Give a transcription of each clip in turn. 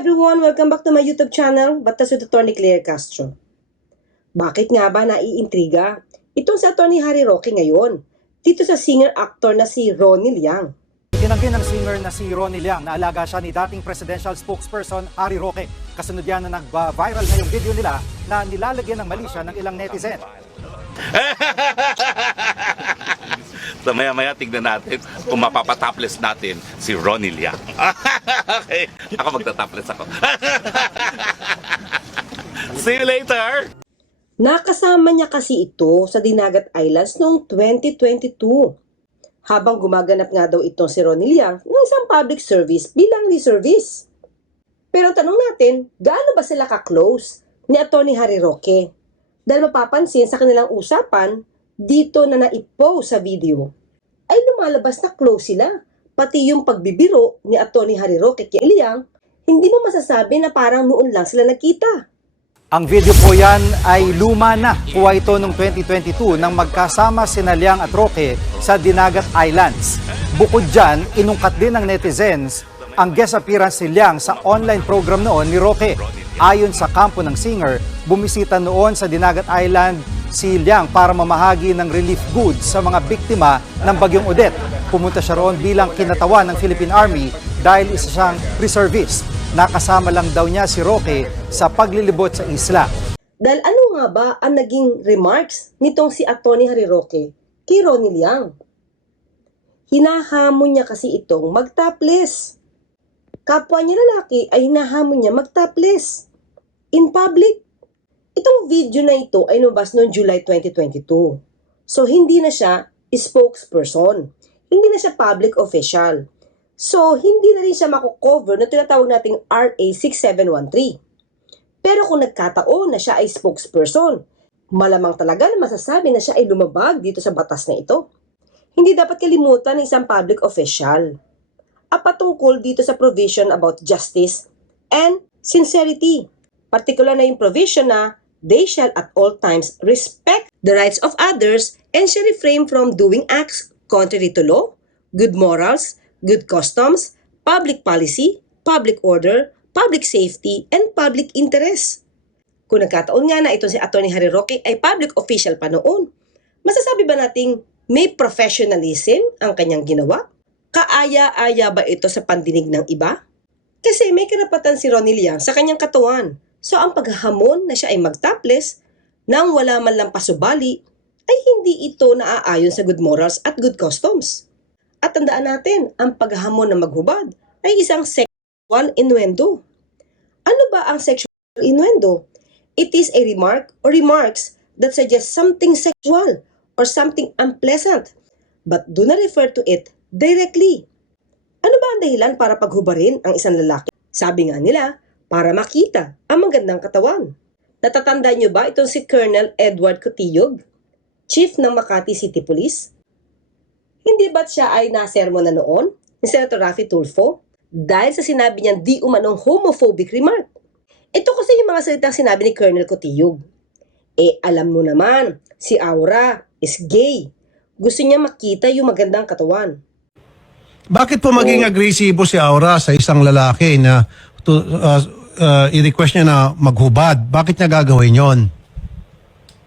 everyone! Welcome back to my YouTube channel, Batas with Attorney Claire Castro. Bakit nga ba naiintriga? Itong si Attorney Harry Roque ngayon, dito sa singer-actor na si Ronnie Liang. Tinanggi ng singer na si Ronnie Liang na alaga siya ni dating presidential spokesperson Harry Roque. Kasunod yan na nag-viral na yung video nila na nilalagyan ng mali siya ng ilang netizen. So maya-maya tignan natin kung mapapatopless natin si Ronnie Liang. okay. Ako magtatopless ako. See you later! Nakasama niya kasi ito sa Dinagat Islands noong 2022. Habang gumaganap nga daw itong si Ronnie Liang ng isang public service bilang reservist. Pero tanong natin, gaano ba sila ka-close ni Atty. Harry Roque? Dahil mapapansin sa kanilang usapan, dito na naipost sa video, ay lumalabas na close sila. Pati yung pagbibiro ni Atty. Harry Roque kay Liang, hindi mo masasabi na parang noon lang sila nakita. Ang video po yan ay luma na. Kuha ito noong 2022 nang magkasama sina Liang at Roque sa Dinagat Islands. Bukod dyan, inungkat din ng netizens ang guest appearance ni Liang sa online program noon ni Roque. Ayon sa kampo ng singer, bumisita noon sa Dinagat Island si Liang para mamahagi ng relief goods sa mga biktima ng Bagyong Odette. Pumunta siya roon bilang kinatawan ng Philippine Army dahil isa siyang reservist. Nakasama lang daw niya si Roque sa paglilibot sa isla. Dahil ano nga ba ang naging remarks nitong si Atty. Harry Roque kay Ronnie Liang? Hinahamon niya kasi itong mag-topless. Kapwa niya lalaki ay hinahamon niya mag-topless. In public. Itong video na ito ay nabas noong July 2022. So hindi na siya spokesperson. Hindi na siya public official. So, hindi na rin siya mako-cover na tinatawag nating RA 6713. Pero kung nagkataon na siya ay spokesperson, malamang talaga na masasabi na siya ay lumabag dito sa batas na ito. Hindi dapat kalimutan ng isang public official. At patungkol dito sa provision about justice and sincerity. Particular na yung provision na they shall at all times respect the rights of others and shall refrain from doing acts contrary to law, good morals, good customs, public policy, public order, public safety, and public interest. Kung nagkataon nga na ito si Atty. Harry Roque ay public official pa noon, masasabi ba nating may professionalism ang kanyang ginawa? Kaaya-aya ba ito sa pandinig ng iba? Kasi may karapatan si Ronnie Liang sa kanyang katawan. So ang paghahamon na siya ay mag-topless nang wala man lang pasubali ay hindi ito naaayon sa good morals at good customs. At tandaan natin, ang paghahamon na maghubad ay isang sexual innuendo. Ano ba ang sexual innuendo? It is a remark or remarks that suggest something sexual or something unpleasant, but do not refer to it directly. Ano ba ang dahilan para paghubarin ang isang lalaki? Sabi nga nila, para makita ang magandang katawan. Natatanda niyo ba itong si Colonel Edward Cotillog, Chief ng Makati City Police? Hindi ba't siya ay nasermo na noon ni Senator Raffy Tulfo dahil sa sinabi niyang di umanong homophobic remark? Ito kasi yung mga salitang sinabi ni Colonel Cotillog. Eh alam mo naman, si Aura is gay. Gusto niya makita yung magandang katawan. Bakit po maging agresibo si Aura sa isang lalaki na to, uh, uh, i-request niya na maghubad? Bakit niya gagawin yon?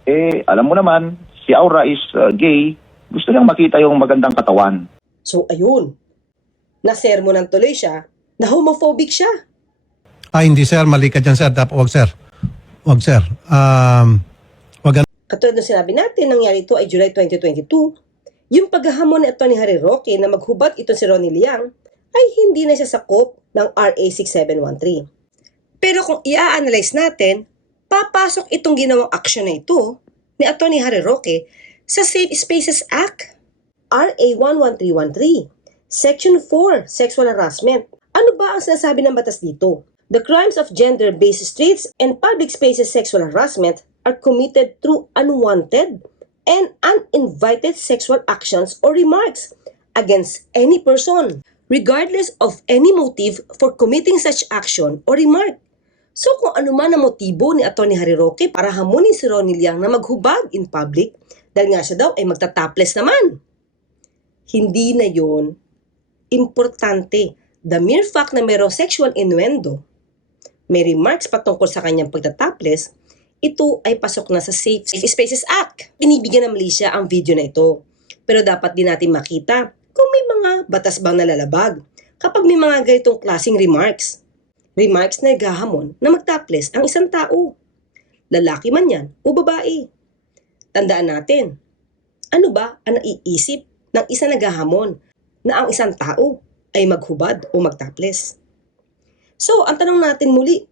Eh, alam mo naman, si Aura is uh, gay. Gusto niyang makita yung magandang katawan. So ayun, nasermo ng tuloy siya na homophobic siya. Ah, hindi sir, mali ka dyan sir. Dapat, wag sir. Wag sir. Um, wag Katulad ng sinabi natin, nangyari ito ay July 2022. Yung paghahamon ni Atty. Harry Roque na maghubad ito si Ronnie Liang ay hindi na siya sakop ng RA 6713. Pero kung i-analyze natin, papasok itong ginawang aksyon na ito ni Atty. Harry Roque sa Safe Spaces Act, RA 11313, Section 4, Sexual Harassment. Ano ba ang sinasabi ng batas dito? The crimes of gender-based streets and public spaces sexual harassment are committed through unwanted and uninvited sexual actions or remarks against any person, regardless of any motive for committing such action or remark. So kung ano man ang motibo ni Atty. Harry Roque para hamunin si Ronnie Liang na maghubad in public dahil nga siya daw ay magtatopless naman. Hindi na yon importante. The mere fact na mayroong sexual innuendo may remarks patungkol sa kanyang pagtatopless, ito ay pasok na sa Safe Spaces Act. Binibigyan ng Malaysia ang video na ito. Pero dapat din natin makita kung may mga batas bang nalalabag kapag may mga ganitong klaseng remarks. Remarks na naghahamon na magtopless ang isang tao. Lalaki man yan o babae. Tandaan natin, ano ba ang naiisip ng isang naghahamon na ang isang tao ay maghubad o magtopless? So, ang tanong natin muli,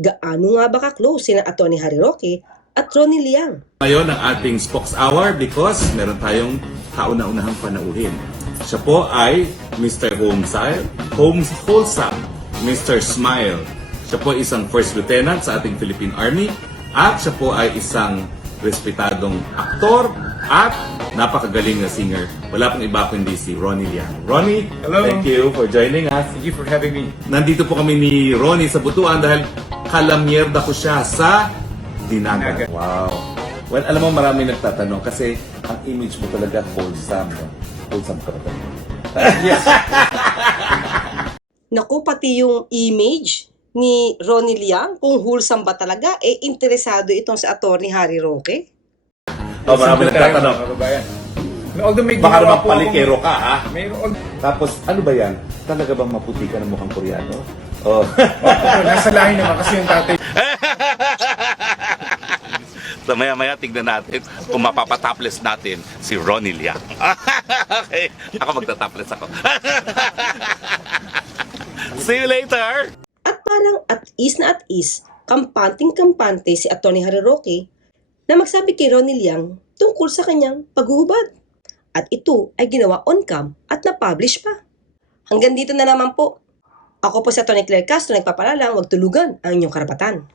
gaano nga ba ka-close sina Atty. Harry Roque at Ronnie Liang? Ngayon ang ating Spokes Hour because meron tayong kauna-unahang panauhin. Siya po ay Mr. Homesile, Homes Wholesome, Mr. Smile. Siya po isang First Lieutenant sa ating Philippine Army at siya po ay isang respetadong aktor at napakagaling na singer. Wala pong iba kundi si Ronnie Liang. Ronnie, Hello. thank you for joining us. Thank you for having me. Nandito po kami ni Ronnie sa Butuan dahil kalamyerda ko siya sa. Dinagat. Wow. Well, alam mo marami nagtatanong kasi ang image mo talaga wholesome. No? Wholesome ka ba talaga? Naku, pati yung image ni Ronnie Liang, kung wholesome ba talaga, eh interesado itong sa Atty. Harry Roque. Oh, marami nagtatanong. Although may Baka naman palikero ka, ha? Mayroon. Tapos, ano ba yan? Talaga bang maputi ka ng mukhang koreano? Oh. Oh, nasa lahi naman kasi yung tatay So maya-maya tignan natin kung mapapatopless natin si Ronnie Liang. okay, ako magtatopless ako. See you later! At parang at is na at is, kampanting-kampante si Atty. Harry Roque na magsabi kay Ronnie Liang tungkol sa kanyang paghuhubad. At ito ay ginawa on-cam at na-publish pa. Hanggang dito na naman po. Ako po si Atty. Claire Castro, nagpapalalang, wag tulugan ang inyong karapatan.